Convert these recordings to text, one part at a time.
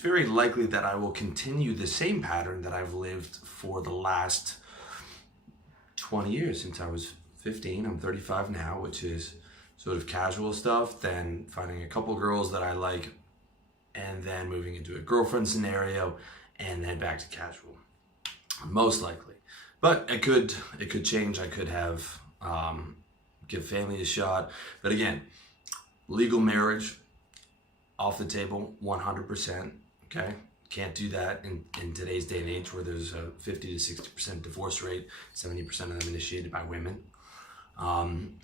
very likely that I will continue the same pattern that I've lived for the last 20 years since I was 15. I'm 35 now, which is sort of casual stuff, then finding a couple girls that I like, and then moving into a girlfriend scenario, and then back to casual, most likely. But it could change. I could have give family a shot. But again, legal marriage off the table, 100%. Okay, can't do that in today's day and age, where there's a 50 to 60% divorce rate, 70% of them initiated by women.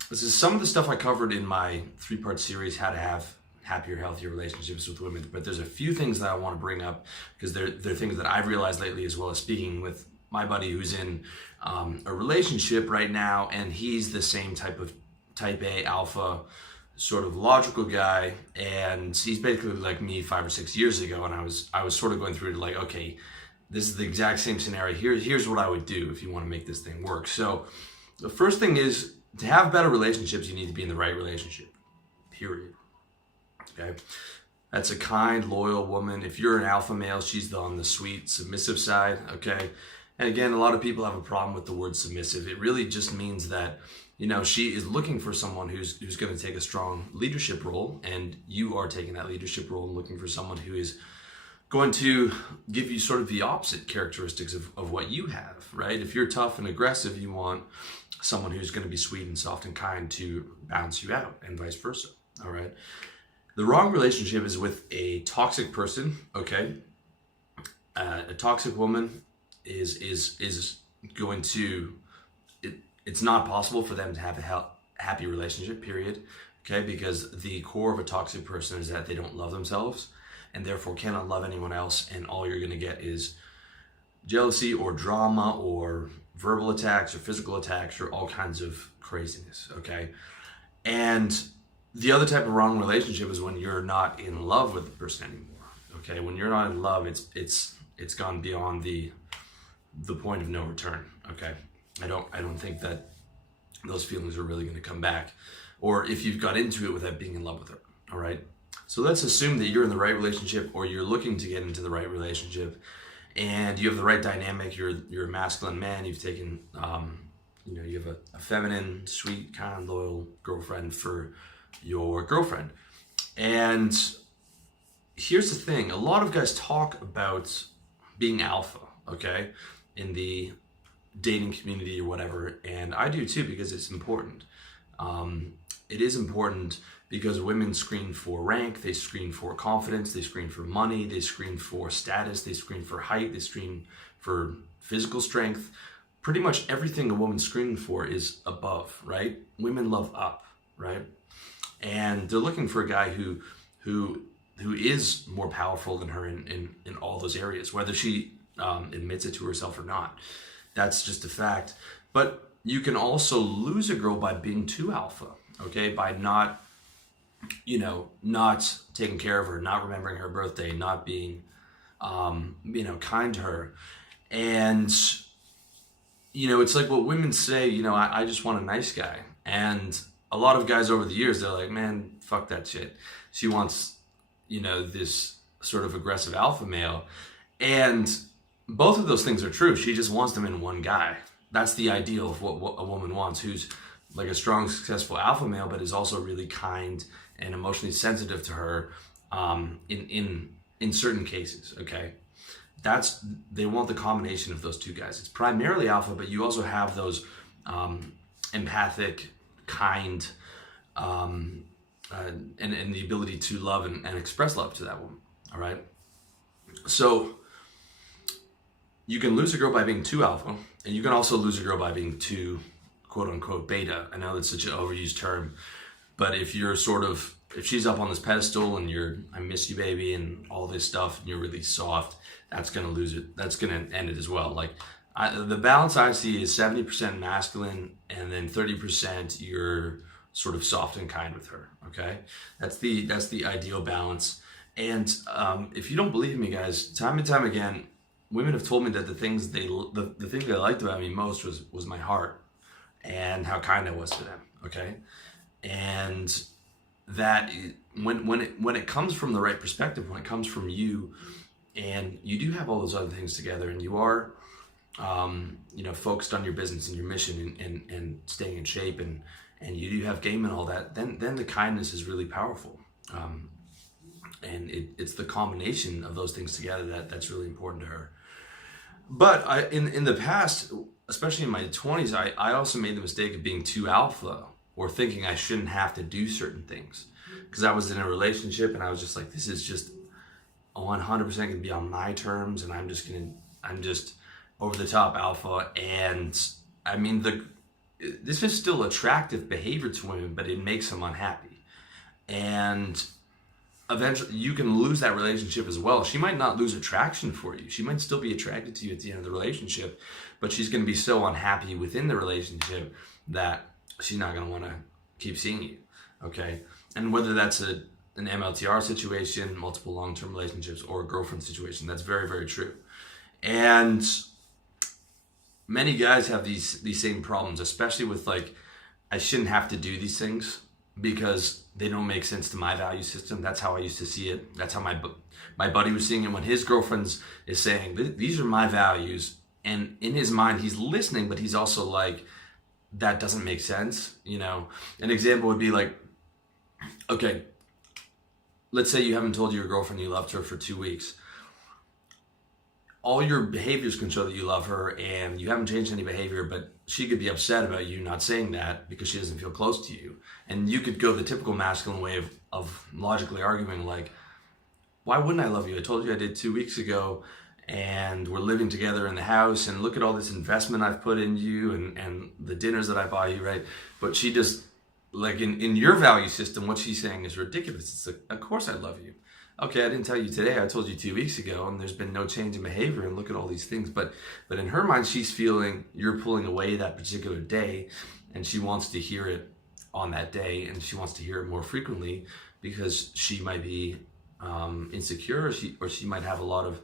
This is some of the stuff I covered in my 3-part series, how to have happier, healthier relationships with women. But there's a few things that I want to bring up, because they're things that I've realized lately, as well as speaking with my buddy who's in a relationship right now, and he's the same type A alpha sort of logical guy, and he's basically like me 5 or 6 years ago, and I was sort of going through to like, okay, this is the exact same scenario. Here's what I would do if you want to make this thing work. So the first thing is, to have better relationships, you need to be in the right relationship, period. Okay, that's a kind, loyal woman. If you're an alpha male, she's on the sweet, submissive side. Okay, and again, a lot of people have a problem with the word submissive. It really just means that, you know, she is looking for someone who's going to take a strong leadership role, and you are taking that leadership role and looking for someone who is going to give you sort of the opposite characteristics of what you have, right? If you're tough and aggressive, you want someone who's going to be sweet and soft and kind to balance you out, and vice versa. All right. The wrong relationship is with a toxic person. Okay. A toxic woman is going to, it's not possible for them to have a happy relationship, period. Okay. Because the core of a toxic person is that they don't love themselves, and therefore cannot love anyone else. And all you're going to get is jealousy or drama or verbal attacks or physical attacks or all kinds of craziness. Okay. And the other type of wrong relationship is when you're not in love with the person anymore. Okay. When you're not in love, it's gone beyond the point of no return. Okay. I don't think that those feelings are really going to come back, or if you've got into it without being in love with her. All right. So let's assume that you're in the right relationship, or you're looking to get into the right relationship, and you have the right dynamic. You're a masculine man. You've taken, you have a feminine, sweet, kind, loyal girlfriend for your girlfriend. And here's the thing: a lot of guys talk about being alpha, okay, in the dating community or whatever, and I do too, because it's important. It is important because women screen for rank, they screen for confidence, they screen for money, they screen for status, they screen for height, they screen for physical strength. Pretty much everything a woman's screening for is above, right? Women love up, right? And they're looking for a guy who is more powerful than her in all those areas, whether she admits it to herself or not. That's just a fact. But you can also lose a girl by being too alpha, okay? By not taking care of her, not remembering her birthday, not being, kind to her. And, it's like what women say, I just want a nice guy. And a lot of guys over the years, they're like, man, fuck that shit. She wants, this sort of aggressive alpha male. And both of those things are true. She just wants them in one guy. That's the ideal of what a woman wants, who's like a strong, successful alpha male, but is also really kind and emotionally sensitive to her, in certain cases. Okay, they want the combination of those two guys. It's primarily alpha, but you also have those empathic, kind, and the ability to love and express love to that woman. All right, so you can lose a girl by being too alpha, and you can also lose a girl by being too, quote unquote, beta. I know that's such an overused term, but if she's up on this pedestal and I miss you, baby, and all this stuff, and you're really soft, that's going to lose it. That's going to end it as well. Like, the balance I see is 70% masculine, and then 30% you're sort of soft and kind with her. Okay. That's the ideal balance. And, if you don't believe me, guys, time and time again, women have told me that the thing they liked about me most was my heart and how kind I was to them. Okay. And that when it comes from the right perspective, when it comes from you and you do have all those other things together, and you are, focused on your business and your mission and staying in shape, and you do have game and all that, then the kindness is really powerful. And it's the combination of those things together that's really important to her. But in the past, especially in my 20s, I also made the mistake of being too alpha, or thinking I shouldn't have to do certain things. Because I was in a relationship and I was just like, this is just 100% going to be on my terms, and I'm just over the top alpha. And I mean, this is still attractive behavior to women, but it makes them unhappy. And eventually you can lose that relationship as well. She might not lose attraction for you. She might still be attracted to you at the end of the relationship, but she's going to be so unhappy within the relationship that she's not going to want to keep seeing you. Okay. And whether that's an MLTR situation, multiple long-term relationships, or a girlfriend situation, that's very, very true. And many guys have these same problems, especially with like, I shouldn't have to do these things because they don't make sense to my value system. That's how I used to see it. That's how my buddy was seeing it when his girlfriends is saying, these are my values. And in his mind, he's listening, but he's also like, that doesn't make sense. An example would be like, okay, let's say you haven't told your girlfriend you loved her for 2 weeks. All your behaviors can show that you love her, and you haven't changed any behavior, but she could be upset about you not saying that because she doesn't feel close to you. And you could go the typical masculine way of logically arguing, like, why wouldn't I love you? I told you I did 2 weeks ago, and we're living together in the house, and look at all this investment I've put in you and the dinners that I buy you, right? But she just, like, in your value system, what she's saying is ridiculous. It's like, of course I love you. Okay, I didn't tell you today, I told you 2 weeks ago, and there's been no change in behavior, and look at all these things. But in her mind, she's feeling you're pulling away that particular day, and she wants to hear it on that day, and she wants to hear it more frequently because she might be insecure, or she might have a lot of,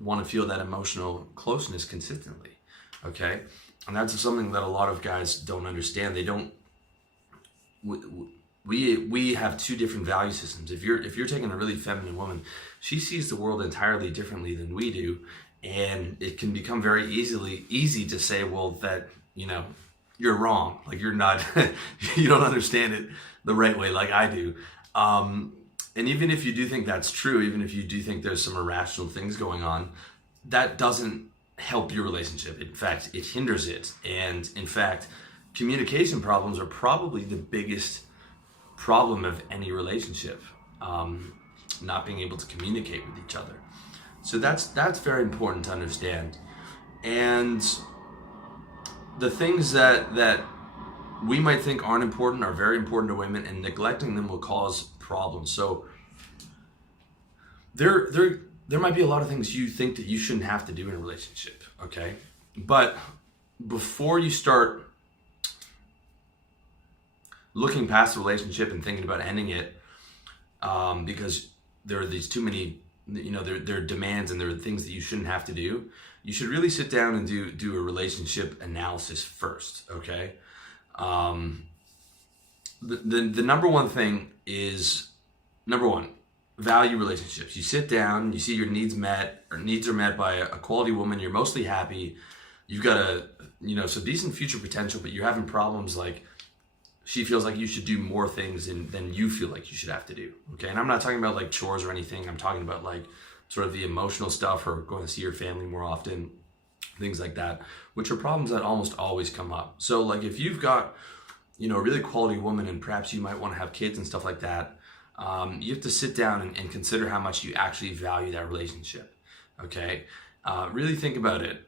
want to feel that emotional closeness consistently. Okay, and that's something that a lot of guys don't understand. They don't. We have two different value systems. If you're taking a really feminine woman, she sees the world entirely differently than we do, and it can become very easy to say, well, that you're wrong. Like, you're not, you don't understand it the right way like I do. And even if you do think that's true, even if you do think there's some irrational things going on, that doesn't help your relationship. In fact, it hinders it. And in fact, communication problems are probably the biggest problem of any relationship, not being able to communicate with each other. So that's very important to understand. And the things that we might think aren't important are very important to women, and neglecting them will cause problems. So there might be a lot of things you think that you shouldn't have to do in a relationship, okay? But before you start looking past the relationship and thinking about ending it, because there are these too many, there are demands and there are things that you shouldn't have to do, you should really sit down and do a relationship analysis first, okay? The number one thing is, value relationships. You sit down, you see your needs met, or needs are met by a quality woman, you're mostly happy, you've got some decent future potential, but you're having problems like, she feels like you should do more things than you feel like you should have to do, okay? And I'm not talking about like chores or anything. I'm talking about like sort of the emotional stuff, or going to see your family more often, things like that, which are problems that almost always come up. So like if you've got, a really quality woman, and perhaps you might want to have kids and stuff like that, you have to sit down and consider how much you actually value that relationship, okay? Really think about it.